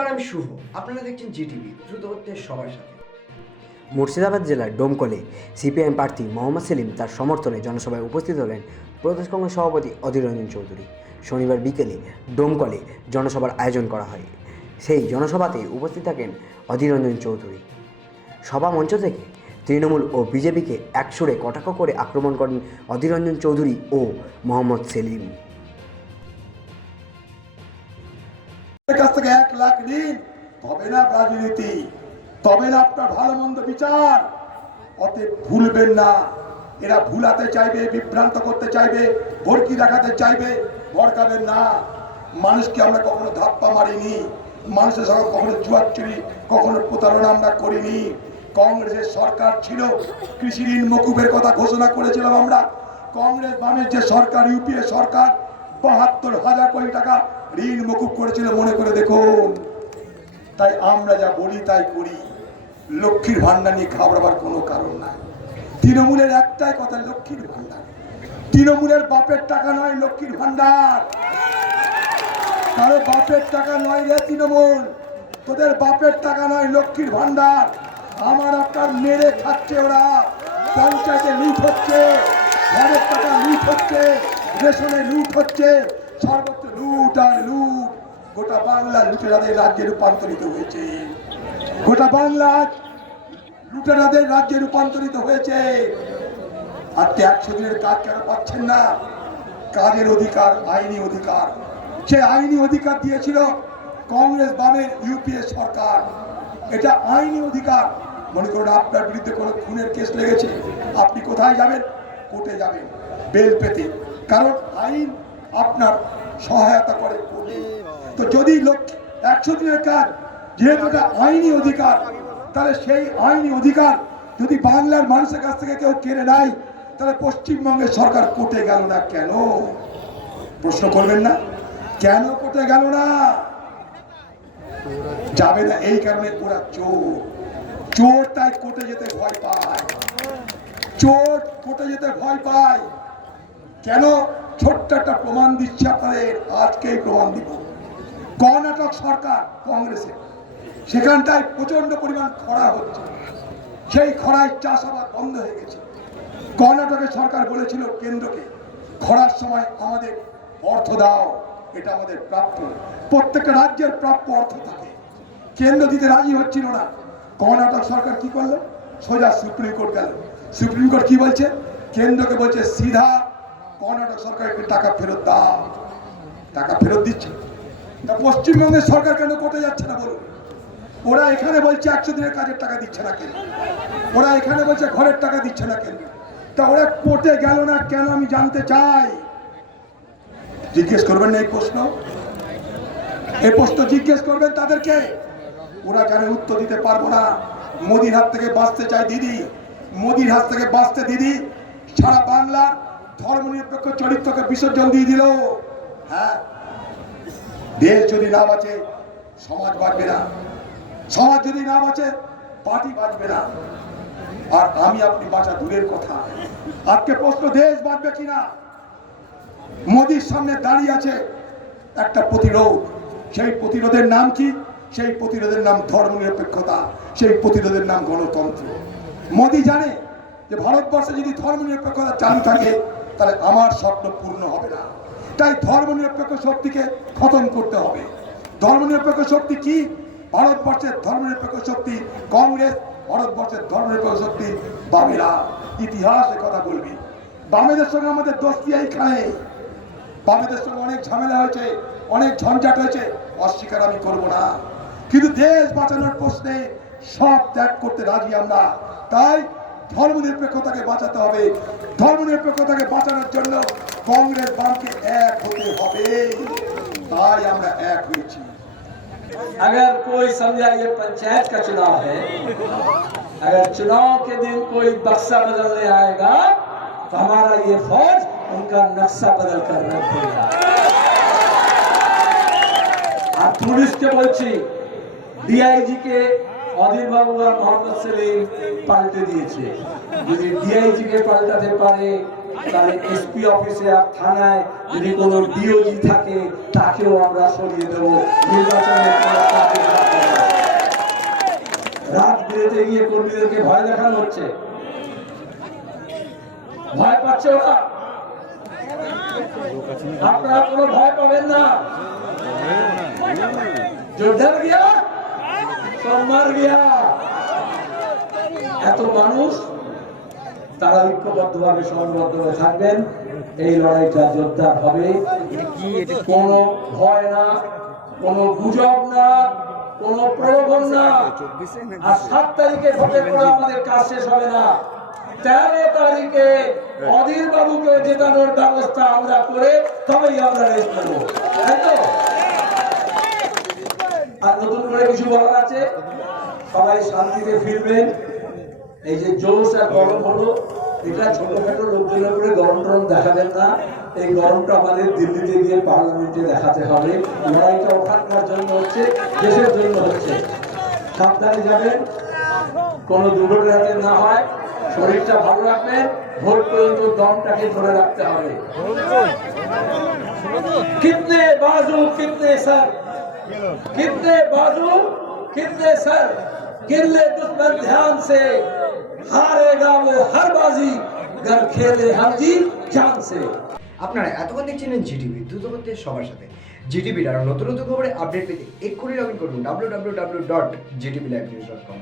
নমস্কার আমি শুভ। আপনারা দেখছেন দ্রুত হচ্ছে সবার সাথে। মুর্শিদাবাদ জেলার ডোমকলে সিপিআইএম প্রার্থী মোহাম্মদ সেলিম তার সমর্থনে জনসভায় উপস্থিত হলেন প্রদেশ কংগ্রেস সভাপতি অধীর রঞ্জন চৌধুরী। শনিবার বিকেলে ডোমকলে জনসভার আয়োজন করা হয়। সেই জনসভাতে উপস্থিত থাকেন অধীর রঞ্জন চৌধুরী। সভা মঞ্চ থেকে তৃণমূল ও বিজেপিকে একসুরে কটাক্ষ করে আক্রমণ করেন অধীর রঞ্জন চৌধুরী ও মোহাম্মদ সেলিম। কাছ থেকে এক লাখ ঋণ। তবে না রাজনীতি, তবে না আপনার ভালো মন্দ বিচার। অতএব ভুলবেন না। এরা ভুলাতে চাইবে, বিভ্রান্ত করতে চাইবে ভর্তি দেখাতে চাইবে ভরকাবেন না। মানুষকে আমরা কখনো ধাপ্পা মারিনি। মানুষের সঙ্গে কখনো জুয়াচ্চুরি কখনো প্রতারণা আমরা করিনি। কংগ্রেসের সরকার ছিল, কৃষি ঋণ মকুবের কথা ঘোষণা করেছিলাম আমরা। কংগ্রেস বামের যে সরকার, ইউপিএ সরকার, বাহাত্তর হাজার কোটি টাকা ঋণ মকুব করেছিল মনে করে দেখুন। তাই আমরা যা বলি তাই করি। লক্ষ্মীর ভান্ডার নিয়ে ঘাবড়াবার কোনো কারণ নাই। তৃণমূলের একটাই কথা, লক্ষ্মীর ভান্ডার তৃণমূলের বাপের টাকা নয় লক্ষ্মীর ভান্ডার কারও বাপের টাকা নয় রে তৃণমূল। তোদের বাপের টাকা নয় লক্ষ্মীর ভান্ডার আমার আপনার মেরে খাচ্ছে ওরা। পঞ্চায়েতে লুট হচ্ছে। ঘরের টাকা লুট হচ্ছে। রেশনে লুট হচ্ছে। সর্বত্র আর লুট গোটা বাংলা লুটেরাদের রাজ্যে রূপান্তরিত হয়েছে। গোটা বাংলা লুটেরাদের রাজ্যে রূপান্তরিত হয়েছে। আজকে একশো দিনের কাজ কেন পাচ্ছেন না? কাজের অধিকার? আইনি অধিকার। সে আইনি অধিকার দিয়েছিল কংগ্রেস বামের ইউপিএ সরকার। এটা আইনি অধিকার। মনে করুন আপনার বিরুদ্ধে কোনো খুনের কেস লেগেছে, আপনি কোথায় যাবেন? কোর্টে যাবেন, বেল পেতে। কারণ আইন আপনার সহায়তা করে তো যদি লোক একশো দিনের কাজ, যেহেতু এটা আইনি অধিকার, তাহলে সেই আইনি অধিকার যদি বাংলার মানুষের কাছ থেকে কেউ কেড়ে নেয়, তাহলে পশ্চিমবঙ্গের সরকার কোর্টে গেল না কেন? প্রশ্ন করবেন না? কেন কোটে গেল না? যাবে না, এই কারণে ওরা চোর। চোর তাই কোর্টে যেতে ভয় পায়। চোর কোটে যেতে ভয় পায়। কেন? ছোট্ট একটা প্রমাণ দিচ্ছে আপনাদের, আজকেই প্রমাণ দিব। কর্ণাটক সরকার কংগ্রেসের সেখানটায় প্রচণ্ড পরিমাণ খরা হচ্ছে। সেই খরায় চাষাবাদ বন্ধ হয়ে গেছে। কর্ণাটকের সরকার বলেছিল, কেন্দ্রকে খরার সময় আমাদের অর্থ দাও, এটা আমাদের প্রাপ্য। প্রত্যেকটা রাজ্যের প্রাপ্য অর্থ থাকে। কেন্দ্র দিতে রাজি হচ্ছিল না। কর্ণাটক সরকার কি করল? সোজা সুপ্রিম কোর্ট গেল। সুপ্রিম কোর্ট কি বলছে? কেন্দ্রকে বলছে, সিধা কর্ণাটক সরকারকে টাকা ফেরত দাও? টাকা ফেরত দিচ্ছে? তা পশ্চিমবঙ্গের সরকার কেন কোর্টে যাচ্ছে না বলুন? ওরা এখানে বলছে একশো দিনের কাজের টাকা দিচ্ছে না কেন? ওরা এখানে বলছে ঘরের টাকা দিচ্ছে না কেন? তা ওরা কোর্টে গেল না কেন আমি জানতে চাই? জিজ্ঞেস করবেন না এই প্রশ্ন? এই প্রশ্ন জিজ্ঞেস করবেন তাদেরকে? ওরা জানে উত্তর দিতে পারব না? মোদির হাত থেকে বাঁচতে চাই দিদি। মোদির হাত থেকে বাঁচতে দিদি। সারা বাংলার ধর্মনিরপেক্ষ চরিত্রকে বিসর্জন দিয়ে দিল। হ্যাঁ? দেশ যদি না বাঁচে, সমাজ বাঁচবে না। সমাজ যদি না বাঁচে, পার্টি বাঁচবে না। আর আমি আপনি বাঁচা দূরের কথা। আজকে প্রশ্ন, দেশ বাঁচবে কিনা? মোদির সামনে দাঁড়িয়ে আছে একটা প্রতিরোধ। সেই প্রতিরোধের নাম কি? সেই প্রতিরোধের নাম ধর্মনিরপেক্ষতা সেই প্রতিরোধের নাম গণতন্ত্র। মোদি জানে যে ভারতবর্ষে যদি ধর্ম ধর্মনিরপেক্ষতা চালু থাকে তাহলে আমার স্বপ্ন পূর্ণ হবে না। তাই ধর্মনিরপেক্ষ শক্তিকে খতম করতে হবে। ধর্মনিরপেক্ষ শক্তি কি? ভারতবর্ষের ধর্মনিরপেক্ষ শক্তি কংগ্রেস, ভারতবর্ষের ধর্মনিরপেক্ষ শক্তি বামেরা। ইতিহাসে কথা বলবি। বামেদের সঙ্গে আমাদের দোস্তি এইখানে বামেদের সঙ্গে অনেক ঝামেলা হয়েছে, অনেক ঝঞ্ঝাট হয়েছে, অস্বীকার আমি করব না। কিন্তু দেশ বাঁচানোর প্রশ্নে সব ত্যাগ করতে রাজি আমরা। তাই ধর্মনিরপেক্ষতাকে বাঁচাতে হবে ধর্মনিরপেক্ষতাকে বাঁচানোর জন্য কংগ্রেস বামকে এক হতে হবে তাই আমরা এক হয়েছি अगर कोई समझा ये पंचायत का चुनाव है अगर चुनाव के दिन कोई बक्सा बदलने आएगा तो हमारा ये फौज उनका नक्शा बदल कर रख देगा আর পুলিশকে বলছি ডিআইজি কে অধীর বাবু আর মোহাম্মদ সেলিম পাল্টে দিয়েছে। যদি ডিআইজি কে পাল্টাতে পারে, তাহলে এসপি অফিসে আর থানায় যদি কোনো ডিওজি থাকে, তাকেও আমরা সরিয়ে দেব। নির্বাচনের রাত বিরেতে গিয়ে কর্মীদেরকে ভয় দেখানো হচ্ছে। ভয় পাচ্ছে ওরা। আপনারা কোনো ভয় পাবেন না। জোরদার গিয়া। এত মানুষ, তারা সংবদ্ধ হয়ে থাকবেন। এই লড়াইটা যোদ্ধার হবে। কোনো ভয় না, কোনো গুজব না প্রলোভন না। আর সাত তারিখে ভোটের পর আমাদের কাজ শেষ হবে না। তেরো তারিখে অধীর বাবুকে জেতানোর ব্যবস্থা আমরা করে তবেই আমরা রেস্ট তাই তো? আর নতুন করে কিছু বলার আছে? সবাই শান্তিতে ফিরবেন এই যে জোশ আর গরম হলো এটা ছোটখাটো লোকজনের উপরে গরম টরম দেখাবেন না। এই গরমটা আমাদের দিল্লিতে গিয়ে পার্লামেন্টে দেখাতে হবে। লড়াইটা ওখানকার জন্য হচ্ছে দেশের জন্য হচ্ছে। সাবধানে যাবেন। কোনো দুর্ঘটনাতে না হয়। শরীরটা ভালো রাখবেন। ভোট পর্যন্ত দমটাকে ধরে রাখতে হবে। কিতনে বাজু কিতনে স্যার कितने बाजू कितने सर गिन ले दुश्मन ध्यान से हारेगा वो हर बाजी घर खेले हम जी जान से আপনারা এতক্ষণ দেখছিলেন জিটিভি দ্রুত হচ্ছে সবার সাথে জিটিভির আরও নতুন নতুন খবরে আপডেট পেতে এক্ষুনি লগ ইন করুন W W W dot Zee TV live news dot com